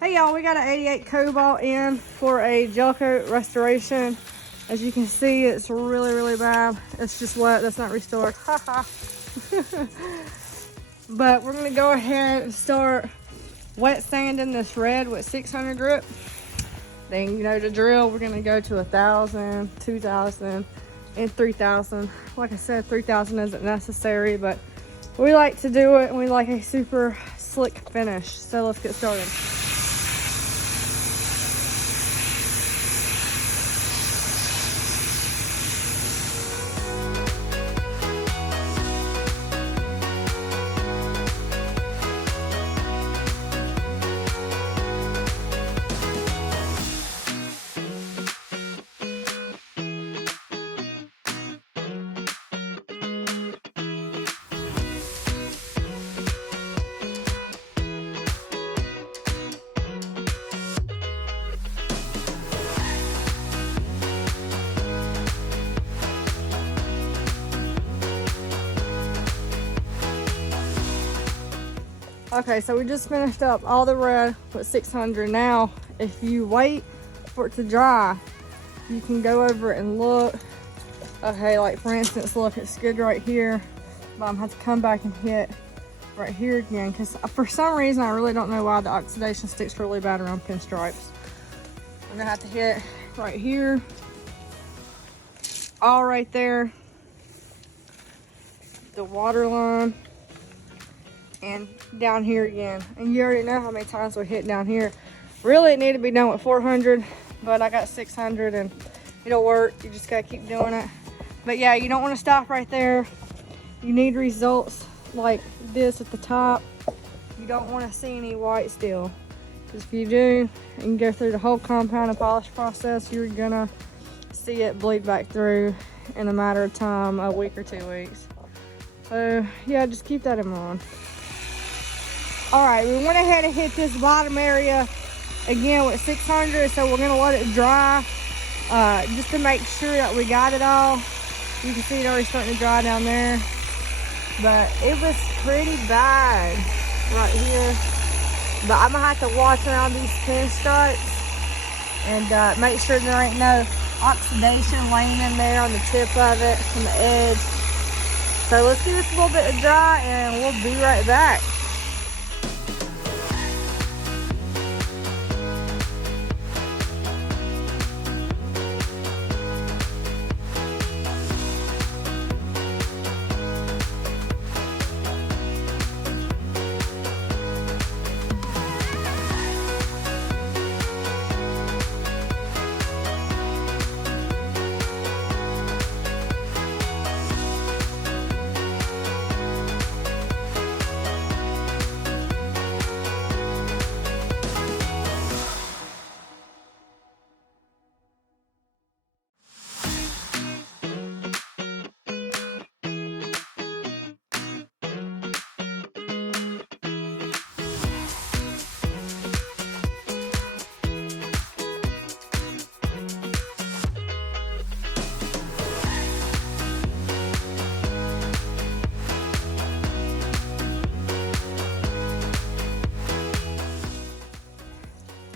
Hey y'all, we got an 88 cobalt in for a gel coat restoration. As you can see, it's really bad. It's just wet, that's not restored. Haha. But we're gonna go ahead and start wet sanding this red with 600 grit. Then you know the drill, we're gonna go to 1,000, 2,000, and 3,000. Like I said, 3,000 isn't necessary, but we like to do it and we like a super slick finish. So let's get started. Okay, so we just finished up all the red with 600. Now, if you wait for it to dry, you can go over it and look. Okay, like for instance, look, it's good right here, but I'm gonna have to come back and hit right here again because for some reason, I really don't know why the oxidation sticks really bad around pinstripes. I'm gonna have to hit right here, all right there, the water line, and down here again. And you already know how many times we hit down here. Really, it needed to be done with 400, but I got 600 and it'll work. You just gotta keep doing it. But yeah, you don't want to stop right there. You need results like this at the top. You don't want to see any white still, because if you do and go through the whole compound and polish process, you're gonna see it bleed back through in a matter of time, a week or 2 weeks. So yeah, just keep that in mind. All right, we went ahead and hit this bottom area again with 600, so we're gonna let it dry just to make sure that we got it all. You can see it already starting to dry down there, but it was pretty bad right here. But I'm gonna have to watch around these pinstripes and make sure there ain't no oxidation laying in there on the tip of it, on the edge. So let's give this a little bit of dry and we'll be right back.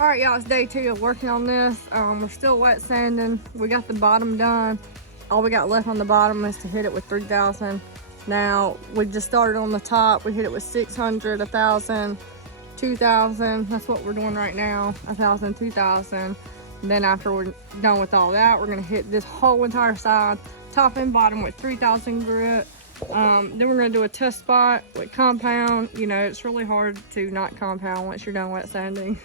All right, y'all, it's day 2 of working on this. We're still wet sanding. We got the bottom done. All we got left on the bottom is to hit it with 3,000. Now, we just started on the top. We hit it with 600, 1,000, 2,000. That's what we're doing right now, 1,000, 2,000. Then after we're done with all that, we're gonna hit this whole entire side, top and bottom, with 3,000 grit. Then we're gonna do a test spot with compound. You know, it's really hard to not compound once you're done wet sanding.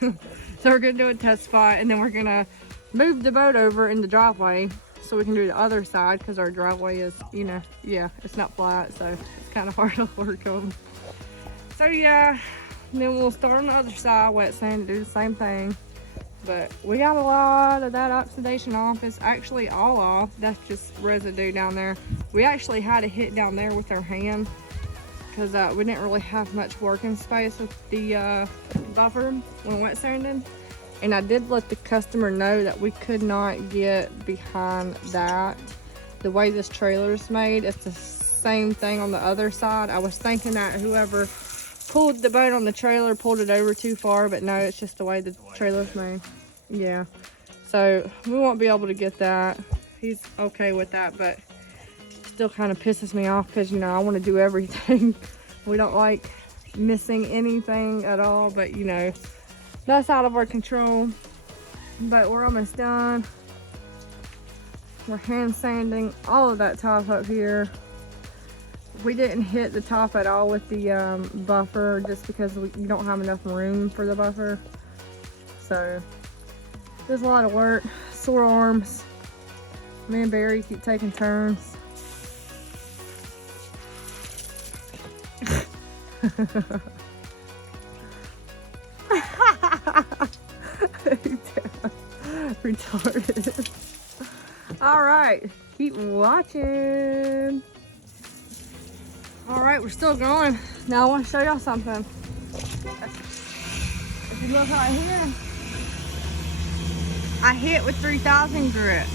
So we're gonna do a test spot, and then we're gonna move the boat over in the driveway so we can do the other side, because our driveway is, you know, yeah, it's not flat, so it's kind of hard to work on. So yeah, then we'll start on the other side, wet sand, do the same thing. But we got a lot of that oxidation off. It's actually all off. That's just residue down there. We actually had to hit down there with our hand because we didn't really have much working space with the buffer when wet sanding. And I did let the customer know that we could not get behind that. The way this trailer is made, it's the same thing on the other side. I was thinking that whoever pulled the boat on the trailer, pulled it over too far, but no, it's just the way the trailer's made. Yeah. So we won't be able to get that. He's okay with that, but still kind of pisses me off because, you know, I want to do everything. We don't like missing anything at all, but, you know, that's out of our control. But we're almost done. We're hand sanding all of that top up here. We didn't hit the top at all with the buffer just because you don't have enough room for the buffer. So there's a lot of work, sore arms. Me and Barry keep taking turns. Retarded. All right, keep watching. All right, we're still going. Now I want to show y'all something. If you look right here, I hit with 3000 grit.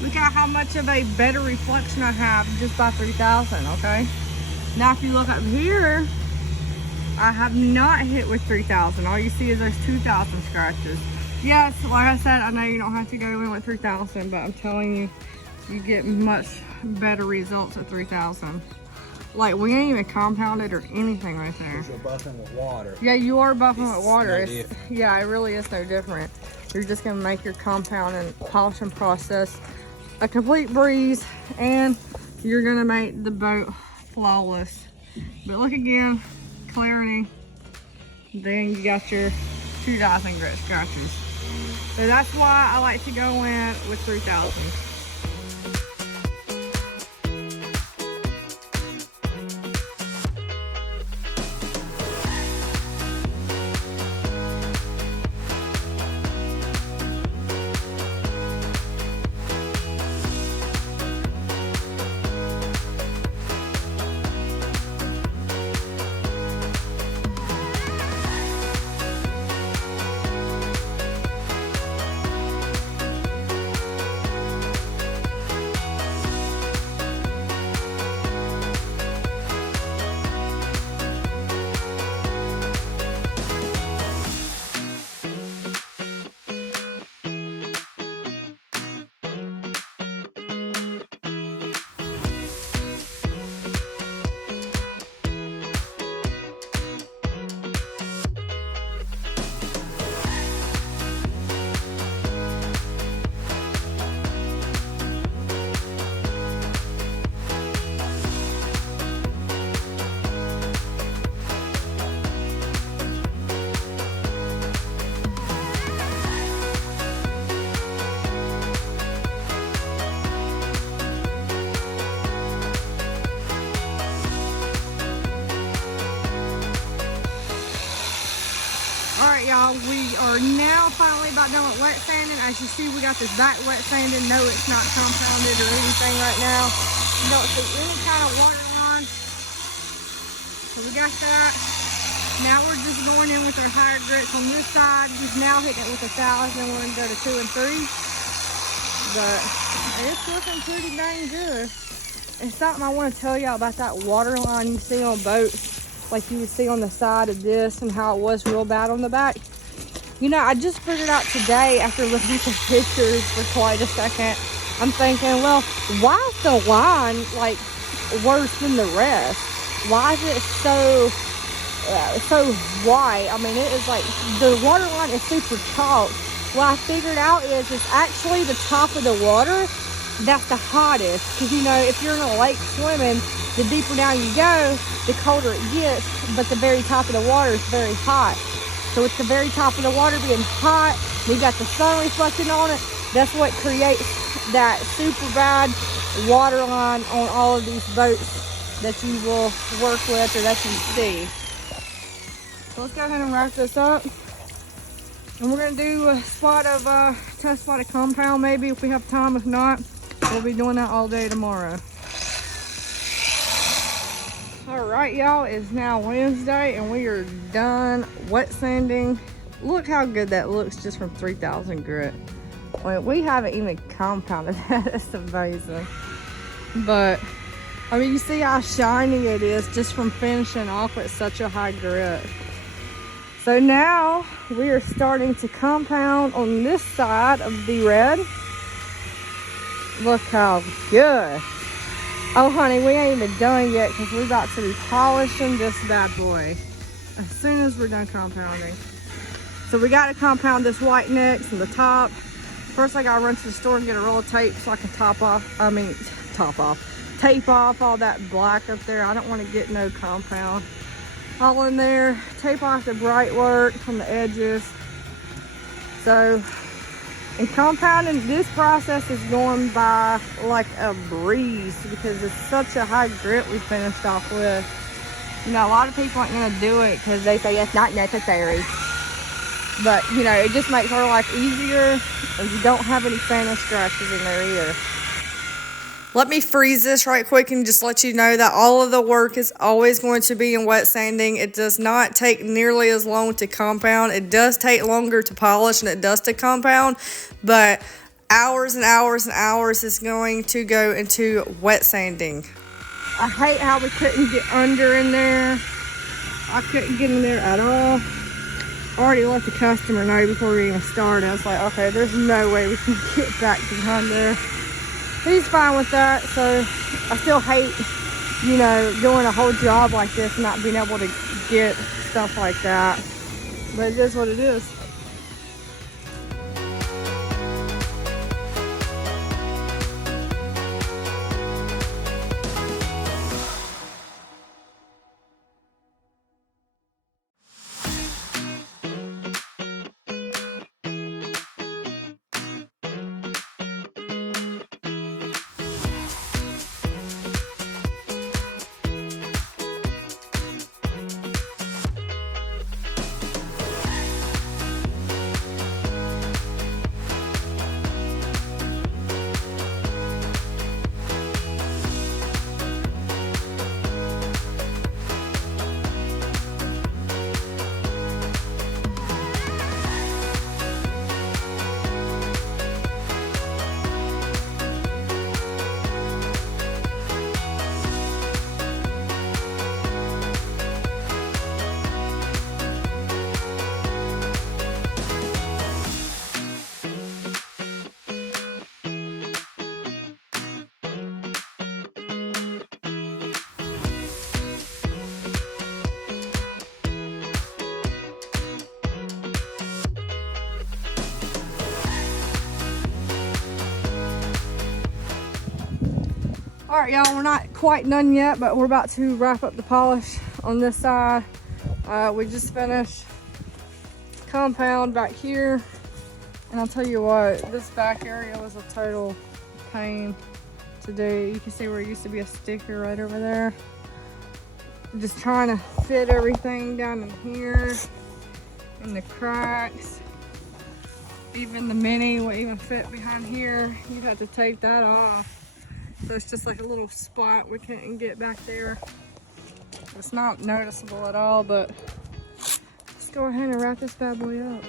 Look at how much of a better reflection I have just by 3000, okay? Now if you look up here, I have not hit with 3000. All you see is those 2000 scratches. Yes, like I said, I know you don't have to go in with 3000, but I'm telling you, you get much better results at 3000. Like, we ain't even compounded or anything right there. You're buffing with water. Yeah, you are buffing with water. No Yeah, it really is no different. You're just gonna make your compound and polishing process a complete breeze, and you're gonna make the boat flawless. But look again, clarity. Then you got your 2000 grit scratches. So that's why I like to go in with 3000. Y'all, we are now finally about done with wet sanding. As you see, we got this back wet sanding. No, it's not compounded or anything right now. You don't see any kind of water line. So we got that. Now we're just going in with our higher grits on this side. He's now hitting it with 1000. We're gonna go to 2 and 3. But it's looking pretty dang good. And something I want to tell y'all about that water line you see on boats, like you would see on the side of this, and how it was real bad on the back. You know, I just figured out today after looking at the pictures for quite a second. I'm thinking, well, why is the line like worse than the rest? Why is it so white? I mean, it is like the water line is super chalk. What I figured out is it's actually the top of the water that's the hottest. Because, you know, if you're in a lake swimming, the deeper down you go, the colder it gets, but the very top of the water is very hot. So it's the very top of the water being hot, we got the sun reflecting on it. That's what creates that super bad water line on all of these boats that you will work with or that you see. So let's go ahead and wrap this up. And we're gonna do a spot of test spot of compound maybe if we have time. If not, we'll be doing that all day tomorrow. All right, y'all, it's now Wednesday and we are done wet sanding. Look how good that looks just from 3000 grit. Well, we haven't even compounded that. It's amazing. But I mean, you see how shiny it is just from finishing off with such a high grit. So now we are starting to compound on this side of the red. Look how good. Oh honey, we ain't even done yet because we're about to be polishing this bad boy as soon as we're done compounding. So we got to compound this white next and the top. First I gotta run to the store and get a roll of tape so I can tape off all that black up there. I don't want to get no compound all in there. Tape off the bright work from the edges. So in compounding, this process is going by like a breeze because it's such a high grit we finished off with. You know, a lot of people aren't gonna do it because they say it's not necessary. But you know, it just makes our life easier and you don't have any finish scratches in there either. Let me freeze this right quick and just let you know that all of the work is always going to be in wet sanding. It does not take nearly as long to compound. It does take longer to polish and it does to compound, but hours and hours and hours is going to go into wet sanding. I hate how we couldn't get under in there. I couldn't get in there at all. Already let the customer know before we even started. I was like, okay, there's no way we can get back behind there. He's fine with that, so I still hate, you know, doing a whole job like this and not being able to get stuff like that. But it is what it is. All right, y'all, we're not quite done yet, but we're about to wrap up the polish on this side. We just finished compound back here. And I'll tell you what, this back area was a total pain to do. You can see where it used to be a sticker right over there. Just trying to fit everything down in here, in the cracks. Even the mini will even fit behind here. You'd have to take that off. So it's just like a little spot we couldn't get back there. It's not noticeable at all, but let's go ahead and wrap this bad boy up.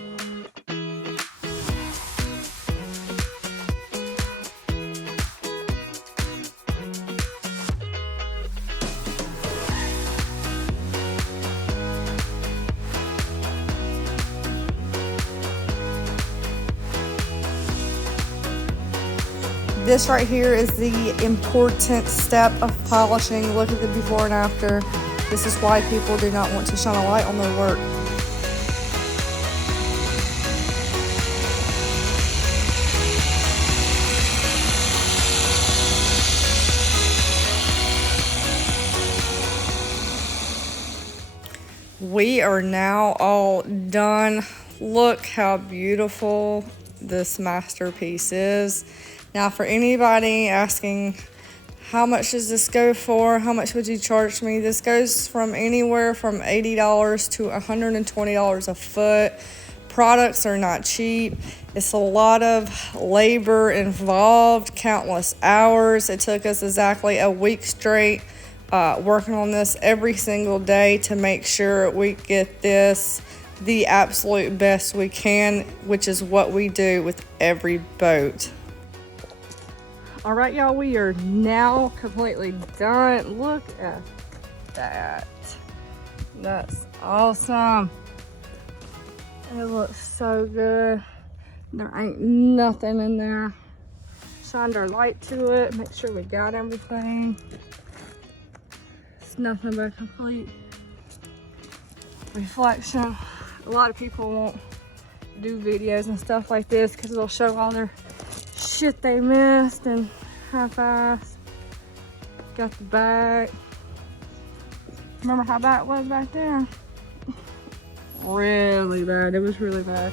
This right here is the important step of polishing. Look at the before and after. This is why people do not want to shine a light on their work. We are now all done. Look how beautiful this masterpiece is. Now, for anybody asking, how much does this go for? How much would you charge me? This goes from anywhere from $80 to $120 a foot. Products are not cheap. It's a lot of labor involved, countless hours. It took us exactly a week straight working on this every single day to make sure we get this the absolute best we can, which is what we do with every boat. All right, y'all, we are now completely done. Look at that. That's awesome. It looks so good. There ain't nothing in there. Shined our light to it, make sure we got everything. It's nothing but complete reflection. A lot of people won't do videos and stuff like this because it'll show all their shit they missed and half-assed. Got the back. Remember how bad it was back there? Really bad. It was really bad.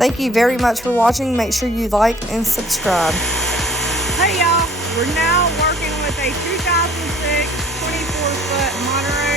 Thank you very much for watching. Make sure you like and subscribe. Hey y'all, we're now working with a 2006 24-foot Monterey